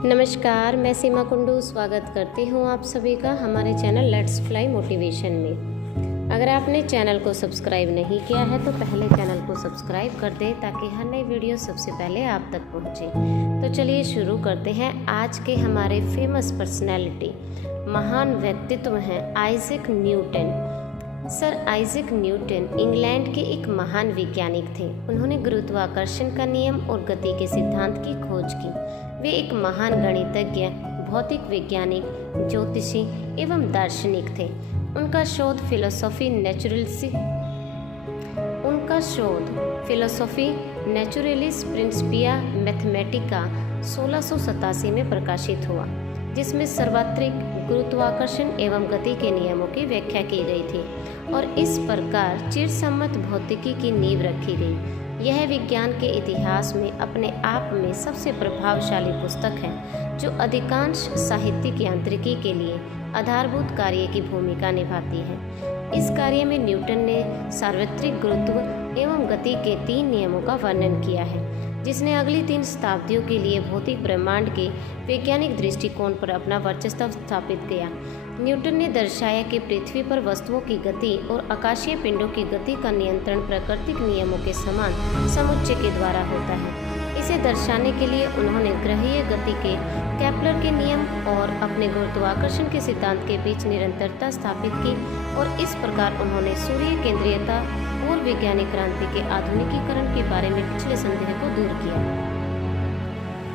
नमस्कार, मैं सीमा कुंडू स्वागत करती हूँ आप सभी का हमारे चैनल लेट्स फ्लाई मोटिवेशन में। अगर आपने चैनल को सब्सक्राइब नहीं किया है तो पहले चैनल को सब्सक्राइब कर दें ताकि हर नई वीडियो सबसे पहले आप तक पहुँचे। तो चलिए शुरू करते हैं। आज के हमारे फेमस पर्सनैलिटी महान व्यक्तित्व हैं Isaac Newton. Sir Isaac Newton England के एक महान वैज्ञानिक थे। उन्होंने गुरुत्वाकर्षण का नियम और गति के सिद्धांत की खोज की। वे एक महान गणितज्ञ, भौतिक वैज्ञानिक, ज्योतिषी एवं दार्शनिक थे। उनका शोध फिलोसॉफी नेचुरलिस प्रिंसिपिया मैथमेटिका 1687 में प्रकाशित हुआ, जिसमें सार्वत्रिक गुरुत्वाकर्षण एवं गति के नियमों की व्याख्या की गई थी और इस प्रकार चिरसम्मत भौतिकी की नींव रखी गई। यह विज्ञान के इतिहास में अपने आप में सबसे प्रभावशाली पुस्तक है, जो अधिकांश साहित्यिक यांत्रिकी के लिए आधारभूत कार्य की भूमिका निभाती है। इस कार्य में न्यूटन ने सार्वत्रिक गुरुत्व एवं गति के 3 नियमों का वर्णन किया है, जिसने अगली 3 शताब्दियों के लिए भौतिक ब्रह्मांड के वैज्ञानिक दृष्टिकोण पर अपना वर्चस्व स्थापित किया। न्यूटन ने दर्शाया कि पृथ्वी पर वस्तुओं की गति और आकाशीय पिंडों की गति का नियंत्रण प्राकृतिक नियमों के समान समुच्चय के द्वारा होता है। इसे दर्शाने के लिए उन्होंने ग्रहीय गति के केपलर के नियम और अपने गुरुत्वाकर्षण के सिद्धांत के बीच निरंतरता स्थापित की और इस प्रकार उन्होंने सूर्य केंद्रीयता और वैज्ञानिक क्रांति के आधुनिकीकरण के बारे में पिछले संदेह को दूर किया।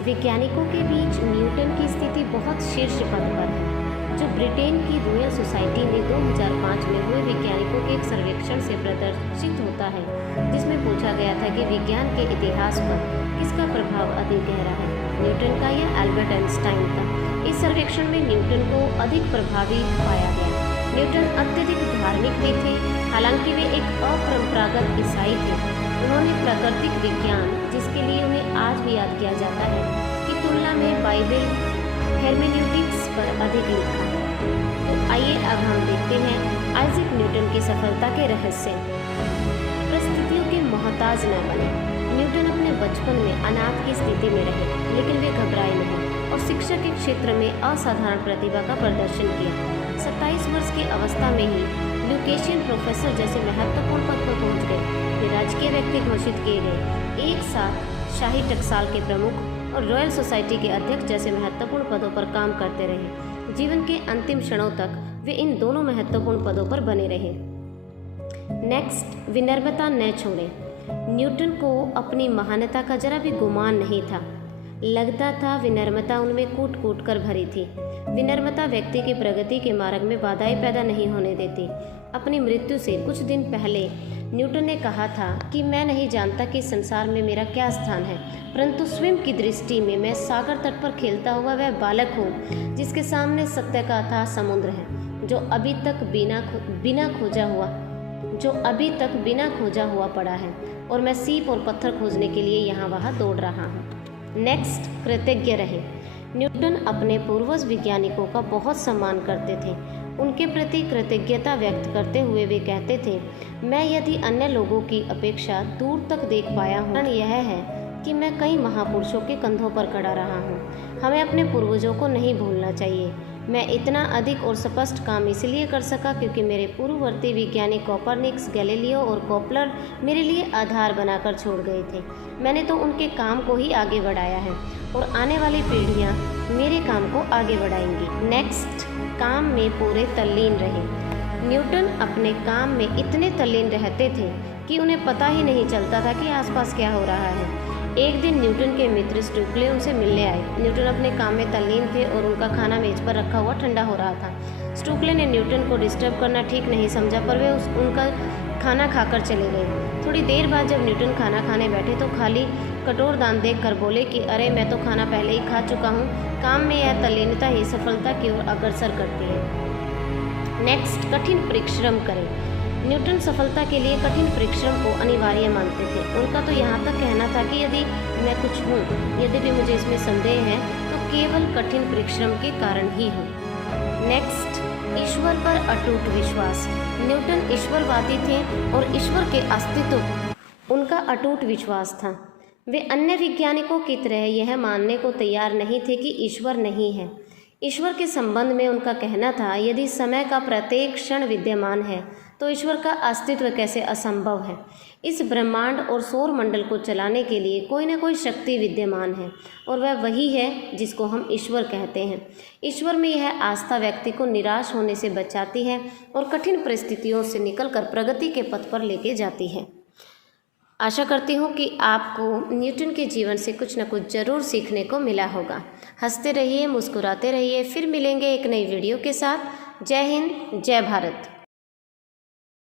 वैज्ञानिकों के बीच न्यूटन की स्थिति बहुत शीर्ष पद पर है, जो ब्रिटेन की रॉयल सोसाइटी में 2005 में हुए वैज्ञानिकों के एक सर्वेक्षण से प्रदर्शित होता है, जिसमें पूछा गया था कि विज्ञान के इतिहास पर किसका प्रभाव अधिक गहरा है, न्यूटन का या एल्बर्ट आइंस्टाइन का। इस सर्वेक्षण में न्यूटन को अधिक प्रभावी पाया गया। न्यूटन अत्यधिक धार्मिक भी थे, हालांकि वे एक अपरंपरागत ईसाई थे। उन्होंने प्राकृतिक विज्ञान, जिसके लिए उन्हें आज भी याद किया जाता है, की तुलना में बाइबल हेरमेन्यूटिक्स पर अधिक लिखा। तो आइए अब हम देखते हैं आइजैक न्यूटन की सफलता के रहस्य। परिस्थितियों के मोहताज न बने। न्यूटन अपने बचपन में अनाथ की स्थिति में रहे, लेकिन वे घबराए नहीं और शिक्षा के क्षेत्र में असाधारण प्रतिभा का प्रदर्शन किया। 27 वर्ष की अवस्था में ही ल्यूकेशियन प्रोफेसर जैसे महत्वपूर्ण पद पर पहुंच गए। वे राजकीय व्यक्ति घोषित किए गए। एक साथ शाही टकसाल के प्रमुख और रॉयल सोसाइटी के अध्यक्ष जैसे महत्वपूर्ण पदों पर काम करते रहे। जीवन के अंतिम क्षणों तक वे इन दोनों महत्वपूर्ण पदों पर बने रहे। नेक्स्ट, विनम्रता न छोड़ें। न्यूटन को अपनी महानता का जरा भी गुमान नहीं था। लगता था विनम्रता उनमें कूट कूट कर भरी थी। विनम्रता व्यक्ति की प्रगति के मार्ग में बाधाएं पैदा नहीं होने देती। अपनी मृत्यु से कुछ दिन पहले न्यूटन ने कहा था कि मैं नहीं जानता कि संसार में मेरा क्या स्थान है, परंतु स्वयं की दृष्टि में मैं सागर तट पर खेलता हुआ वह बालक हूँ, जिसके सामने सत्य का अथाह समुद्र है, जो अभी तक बिना खोजा हुआ पड़ा है, और मैं सीप और पत्थर खोजने के लिए यहाँ वहाँ दौड़ रहा हूँ। नेक्स्ट, कृतज्ञ रहे। न्यूटन अपने पूर्वज वैज्ञानिकों का बहुत सम्मान करते थे। उनके प्रति कृतज्ञता व्यक्त करते हुए वे कहते थे, मैं यदि अन्य लोगों की अपेक्षा दूर तक देख पाया हूँ, कारण यह है कि मैं कई महापुरुषों के कंधों पर खड़ा रहा हूँ। हमें अपने पूर्वजों को नहीं भूलना चाहिए। मैं इतना अधिक और स्पष्ट काम इसलिए कर सका क्योंकि मेरे पूर्ववर्ती वैज्ञानिक कोपरनिकस, गैलीलियो और केपलर मेरे लिए आधार बनाकर छोड़ गए थे। मैंने तो उनके काम को ही आगे बढ़ाया है और आने वाली पीढ़ियाँ मेरे काम को आगे बढ़ाएंगी। नेक्स्ट, काम में पूरे तल्लीन रहे। न्यूटन अपने काम में इतने तल्लीन रहते थे कि उन्हें पता ही नहीं चलता था कि आसपास क्या हो रहा है। एक दिन न्यूटन के मित्र स्टुकले उनसे मिलने आए। न्यूटन अपने काम में तल्लीन थे और उनका खाना मेज पर रखा हुआ ठंडा हो रहा था। स्टुकले ने न्यूटन को डिस्टर्ब करना ठीक नहीं समझा, पर वे उनका खाना खाकर चले गए। थोड़ी देर बाद जब न्यूटन खाना खाने बैठे तो खाली कटोर दान देख कर बोले कि अरे, मैं तो खाना पहले ही खा चुका हूँ। काम में यह तल्लीनता ही सफलता की ओर अग्रसर करती है। नेक्स्ट, कठिन परिश्रम करें। न्यूटन सफलता के लिए कठिन परिश्रम को अनिवार्य मानते थे। उनका तो यहाँ तक कहना था कि यदि मैं कुछ हूँ, यदि भी मुझे इसमें संदेह है, तो केवल कठिन परिश्रम के कारण ही हूँ। नेक्स्ट, ईश्वर पर अटूट विश्वास। न्यूटन ईश्वरवादी थे और ईश्वर के अस्तित्व उनका अटूट विश्वास था। वे अन्य वैज्ञानिकों की तरह यह मानने को तैयार नहीं थे कि ईश्वर नहीं है। ईश्वर के संबंध में उनका कहना था, यदि समय का प्रत्येक क्षण विद्यमान है तो ईश्वर का अस्तित्व कैसे असंभव है। इस ब्रह्मांड और सौर मंडल को चलाने के लिए कोई न कोई शक्ति विद्यमान है और वह वही है जिसको हम ईश्वर कहते हैं। ईश्वर में यह आस्था व्यक्ति को निराश होने से बचाती है और कठिन परिस्थितियों से निकलकर प्रगति के पथ पर लेके जाती है। आशा करती हूँ कि आपको न्यूटन के जीवन से कुछ न कुछ ज़रूर सीखने को मिला होगा। हंसते रहिए, मुस्कुराते रहिए। फिर मिलेंगे एक नई वीडियो के साथ। जय हिंद, जय भारत।